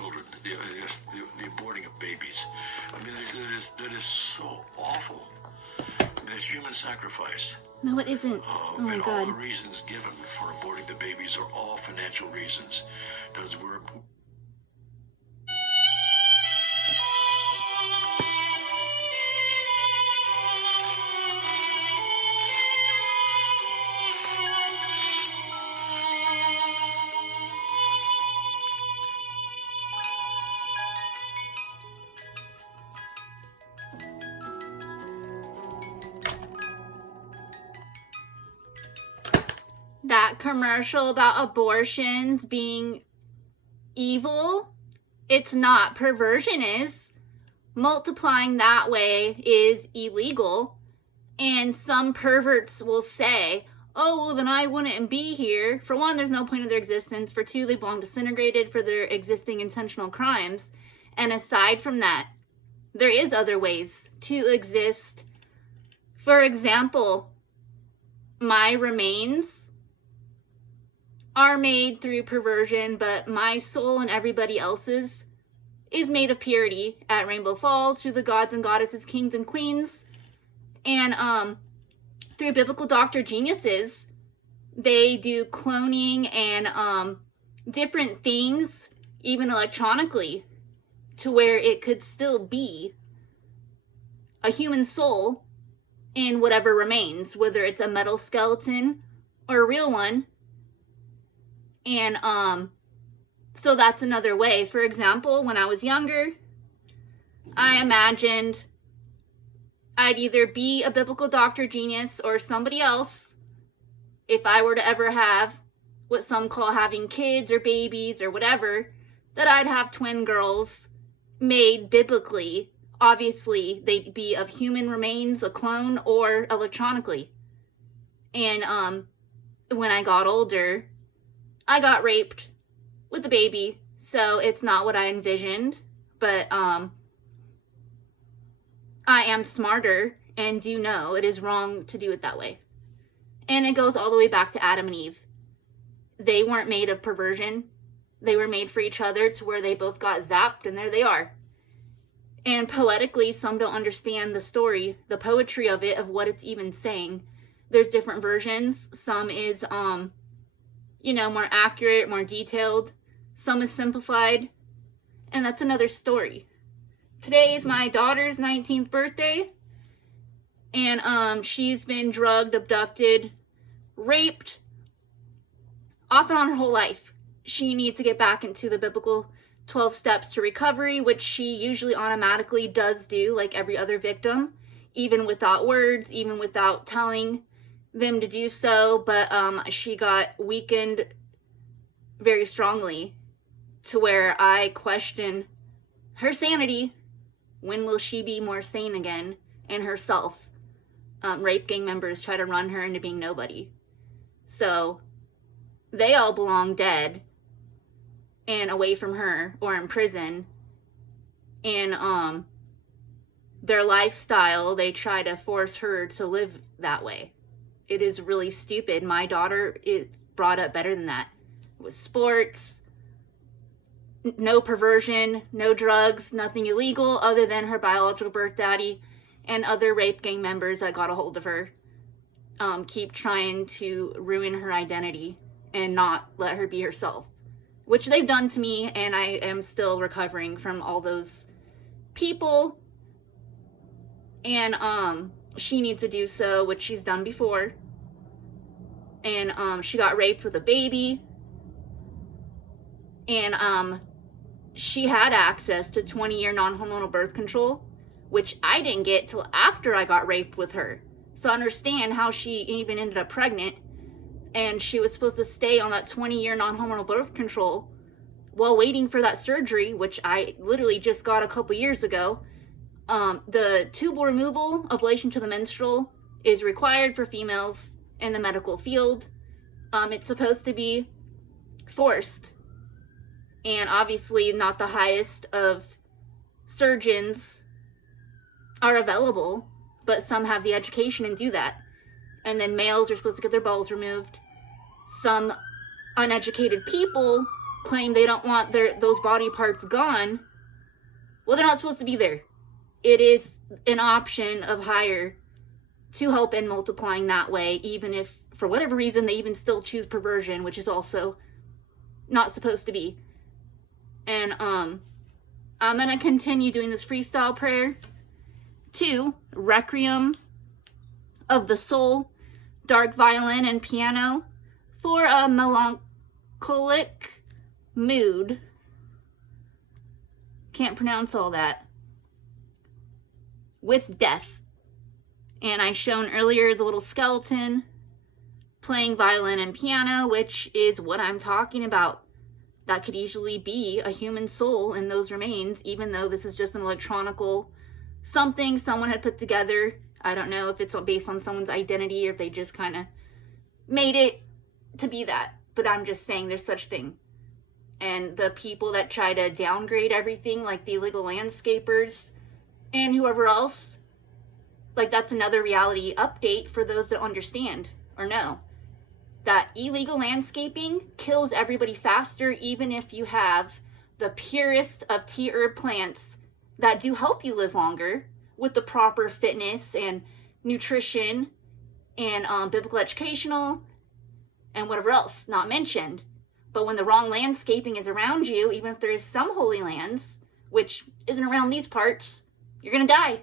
children, the aborting of babies. I mean, that is so awful. I mean, it's human sacrifice. No, it isn't. Oh my and God. all the reasons given for aborting the babies are all financial reasons. That commercial about abortions being evil, it's not. Perversion is. Multiplying that way is illegal. And some perverts will say, oh, well, then I wouldn't be here. For one, there's no point of their existence. For two, they belong disintegrated for their existing intentional crimes. And aside from that, there is other ways to exist. For example, my remains are made through perversion, but my soul and everybody else's is made of purity at Rainbow Falls through the gods and goddesses, kings and queens. And through biblical doctor geniuses, they do cloning and different things, even electronically, to where it could still be a human soul in whatever remains, whether it's a metal skeleton or a real one. And so that's another way. For example, when I was younger, I imagined I'd either be a biblical doctor genius or somebody else if I were to ever have what some call having kids or babies or whatever, that I'd have twin girls made biblically. Obviously, they'd be of human remains, a clone, or electronically. And when I got older, I got raped with a baby, so it's not what I envisioned, but I am smarter and do know it is wrong to do it that way. And it goes all the way back to Adam and Eve. They weren't made of perversion. They were made for each other to where they both got zapped, and there they are. And poetically, some don't understand the story, the poetry of it, of what it's even saying. There's different versions. Some is more accurate, more detailed. Some is simplified. And that's another story. Today is my daughter's 19th birthday. And she's been drugged, abducted, raped, off and on her whole life. She needs to get back into the biblical 12 steps to recovery, which she usually automatically does do, like every other victim, even without words, even without telling them to do so. But she got weakened very strongly to where I question her sanity. When will she be more sane again? And herself. Rape gang members try to run her into being nobody. So they all belong dead and away from her or in prison. And their lifestyle, they try to force her to live that way. It is really stupid. My daughter is brought up better than that. With sports, no perversion, no drugs, nothing illegal other than her biological birth daddy and other rape gang members that got a hold of her keep trying to ruin her identity and not let her be herself, which they've done to me, and I am still recovering from all those people. And she needs to do so, which she's done before. And she got raped with a baby. And she had access to 20-year non-hormonal birth control, which I didn't get till after I got raped with her. So understand how she even ended up pregnant. And she was supposed to stay on that 20-year non-hormonal birth control while waiting for that surgery, which I literally just got a couple years ago. The tubal removal, ablation to the menstrual, is required for females in the medical field. It's supposed to be forced. And obviously not the highest of surgeons are available, but some have the education and do that. And then males are supposed to get their balls removed. Some uneducated people claim they don't want those body parts gone, well, they're not supposed to be there. It is an option of higher to help in multiplying that way, even if, for whatever reason, they even still choose perversion, which is also not supposed to be. And I'm going to continue doing this freestyle prayer to Requiem of the Soul, dark violin and piano, for a melancholic mood. Can't pronounce all that. With death. And I shown earlier the little skeleton playing violin and piano, which is what I'm talking about. That could easily be a human soul in those remains, even though this is just an electronical something someone had put together. I don't know if it's based on someone's identity or if they just kind of made it to be that. But I'm just saying there's such thing. And the people that try to downgrade everything, like the illegal landscapers and whoever else, like that's another reality update for those that understand or know. That illegal landscaping kills everybody faster, even if you have the purest of tea herb plants that do help you live longer with the proper fitness and nutrition and biblical educational and whatever else not mentioned. But when the wrong landscaping is around you, even if there is some holy lands, which isn't around these parts, you're going to die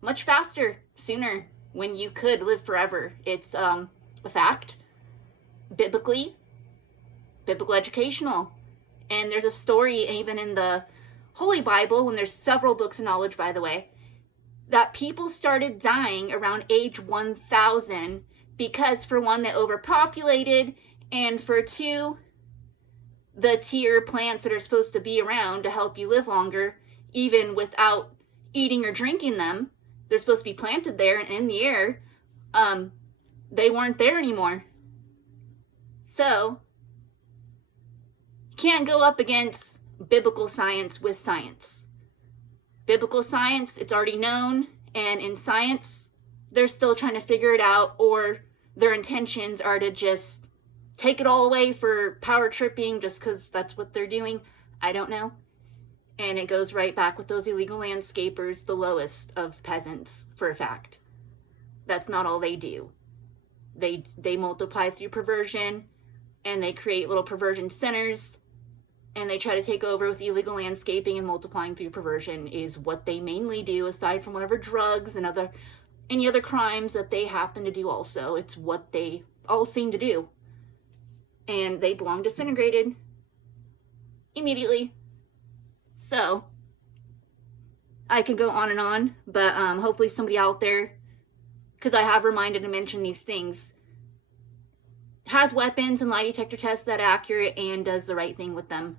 much faster, sooner, when you could live forever. It's a fact. Biblically, biblical educational. And there's a story even in the Holy Bible, when there's several books of knowledge, by the way, that people started dying around age 1000 because, for one, they overpopulated, and for two, the tier plants that are supposed to be around to help you live longer, even without eating or drinking them, they're supposed to be planted there and in the air, they weren't there anymore. So, you can't go up against biblical science with science. Biblical science, it's already known, and in science, they're still trying to figure it out, or their intentions are to just take it all away for power tripping just because that's what they're doing. I don't know. And it goes right back with those illegal landscapers, the lowest of peasants, for a fact. That's not all they do. They multiply through perversion, and they create little perversion centers, and they try to take over with illegal landscaping, and multiplying through perversion is what they mainly do, aside from whatever drugs and any other crimes that they happen to do also. It's what they all seem to do. And they belong disintegrated immediately. So, I could go on, but hopefully somebody out there, because I have reminded to mention these things, has weapons and lie detector tests that are accurate and does the right thing with them.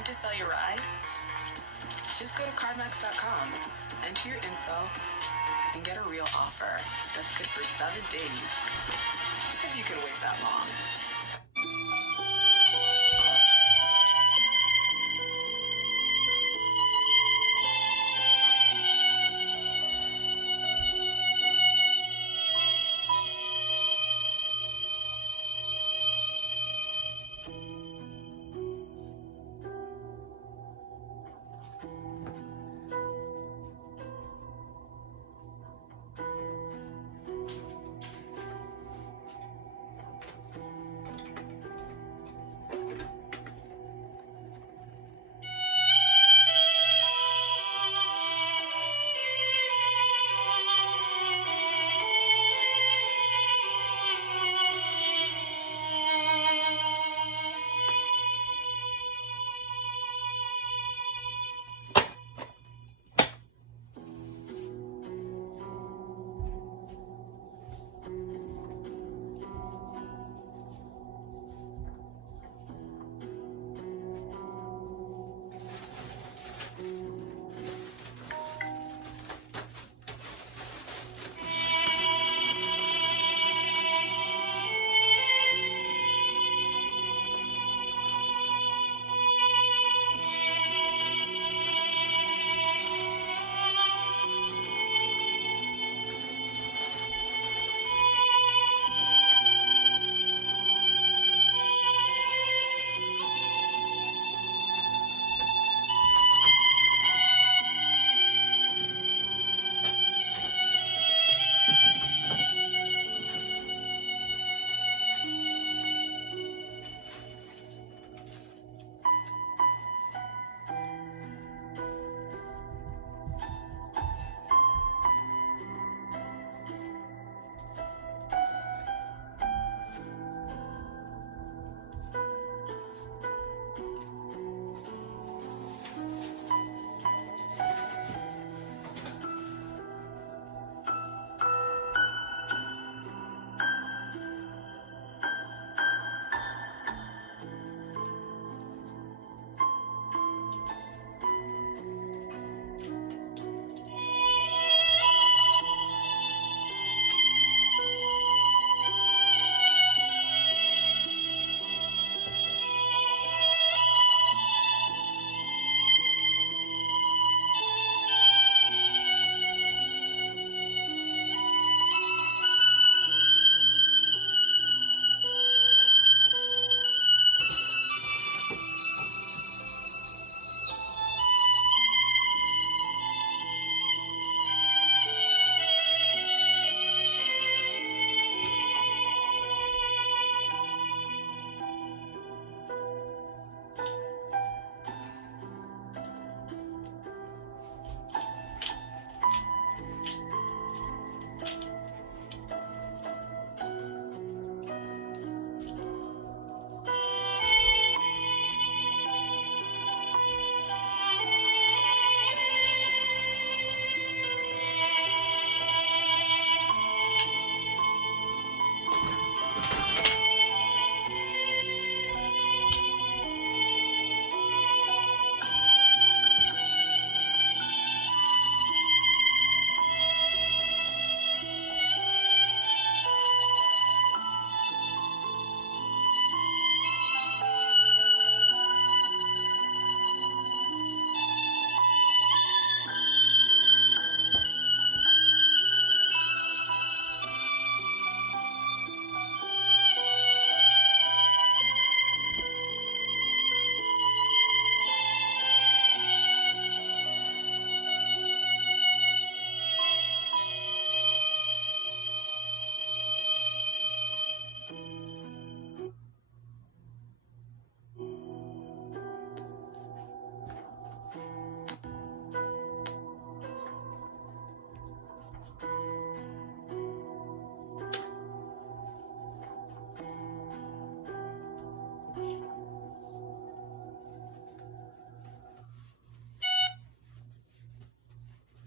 Want to sell your ride? Just go to CarMax.com, enter your info, and get a real offer that's good for 7 days. If you can wait that long.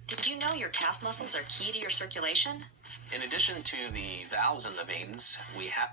Did you know your calf muscles are key to your circulation? In addition to the valves in the veins, we have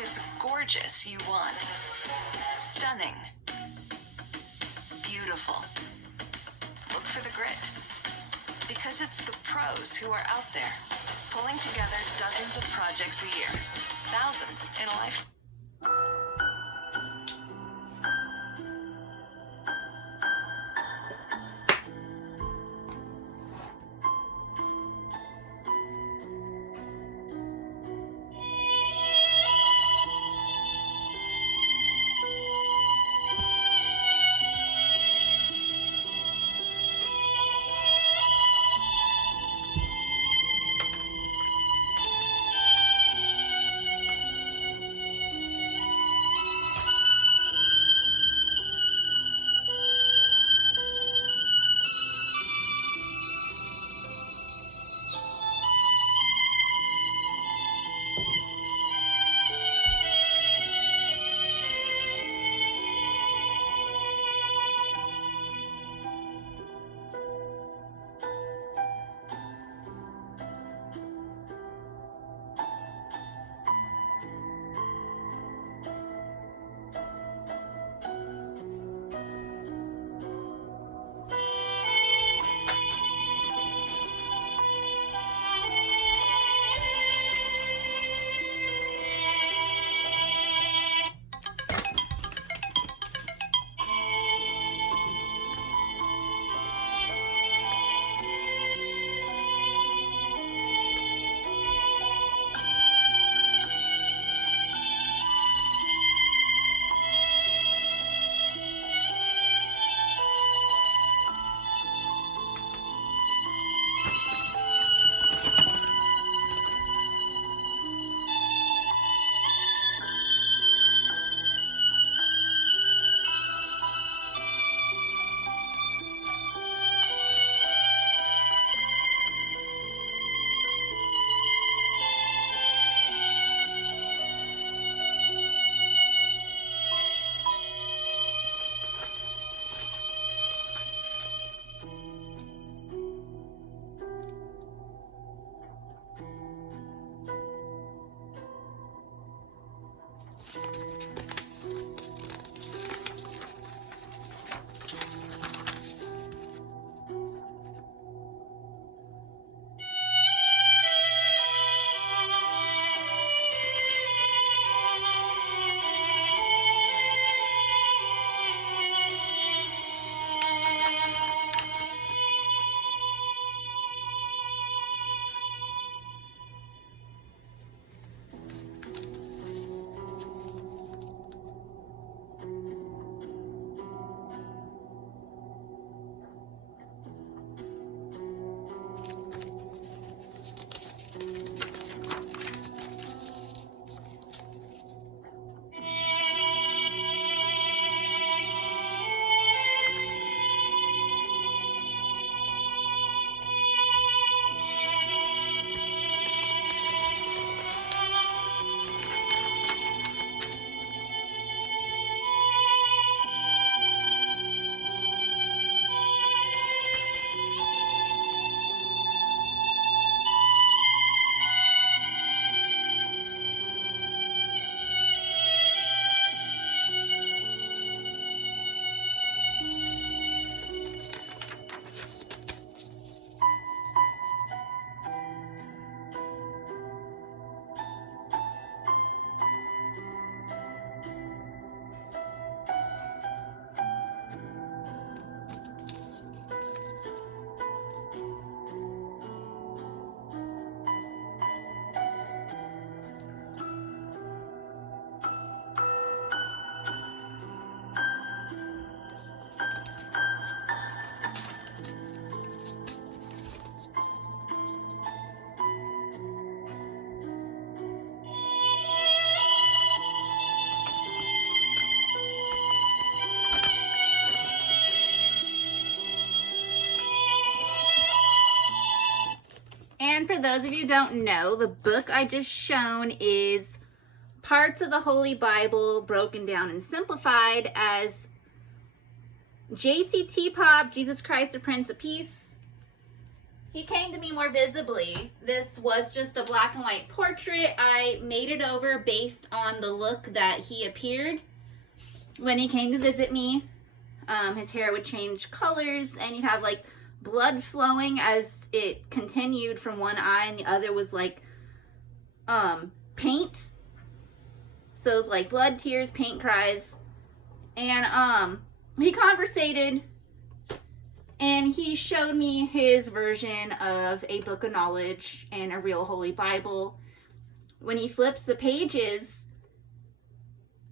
If it's gorgeous, you want stunning, beautiful. Look for the grit. Because it's the pros who are out there, pulling together dozens of projects a year, thousands in a lifetime. And for those of you who don't know, the book I just shown is parts of the Holy Bible broken down and simplified as JCT Pop, Jesus Christ, the Prince of Peace, He came to me more visibly. This was just a black and white portrait. I made it over based on the look that he appeared when he came to visit me. His hair would change colors, and he'd have like blood flowing as it continued from one eye, and the other was like paint. So it was like blood, tears, paint cries. And he conversated, and he showed me his version of a book of knowledge and a real holy Bible. When he flips the pages,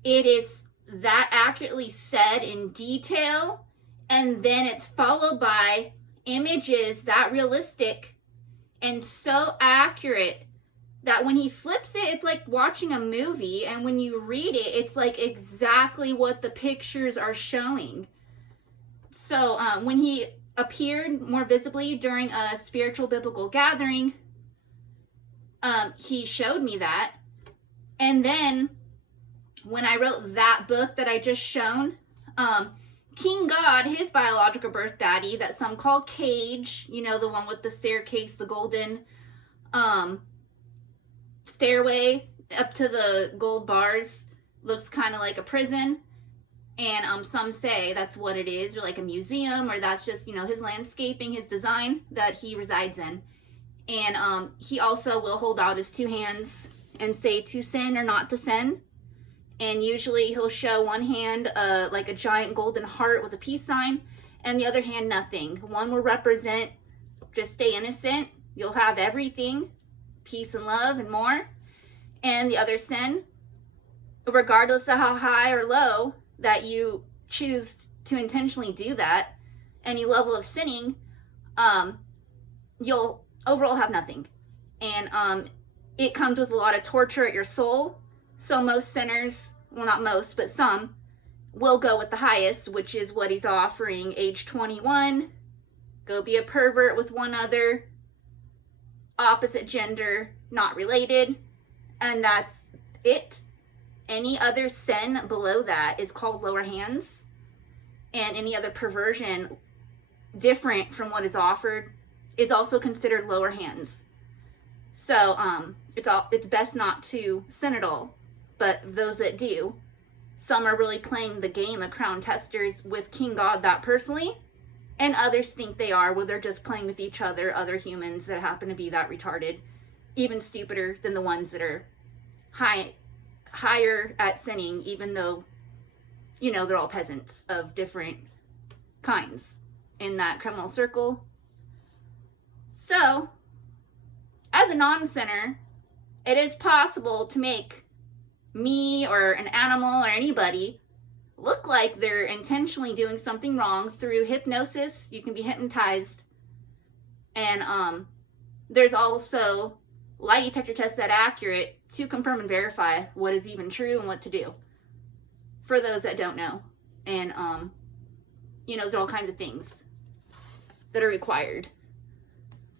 it is that accurately said in detail, and then it's followed by images that realistic and so accurate that when he flips it, it's like watching a movie, and when you read it, it's like exactly what the pictures are showing. So when he appeared more visibly during a spiritual biblical gathering, he showed me that. And then when I wrote that book that I just shown, King God, his biological birth daddy, that some call Cage, you know, the one with the staircase, the golden stairway up to the gold bars, looks kind of like a prison. And some say that's what it is, or like a museum, or that's just, you know, his landscaping, his design that he resides in. And he also will hold out his two hands and say to sin or not to sin. And usually he'll show one hand like a giant golden heart with a peace sign, and the other hand nothing. One will represent just stay innocent, you'll have everything, peace and love and more. And the other sin, regardless of how high or low that you choose to intentionally do that, any level of sinning, you'll overall have nothing. And it comes with a lot of torture at your soul. So most sinners, well, not most, but some, will go with the highest, which is what he's offering. Age 21, go be a pervert with one other, opposite gender, not related, and that's it. Any other sin below that is called lower hands, and any other perversion different from what is offered is also considered lower hands. So it's best not to sin at all. But those that do, some are really playing the game of crown testers with King God that personally, and others think they are, where they're just playing with each other, other humans that happen to be that retarded, even stupider than the ones that are higher at sinning, even though, you know, they're all peasants of different kinds in that criminal circle. So, as a non-sinner, it is possible to make me or an animal or anybody look like they're intentionally doing something wrong through hypnosis. You can be hypnotized. And there's also lie detector tests that are accurate to confirm and verify what is even true and what to do, for those that don't know. And you know, there's all kinds of things that are required.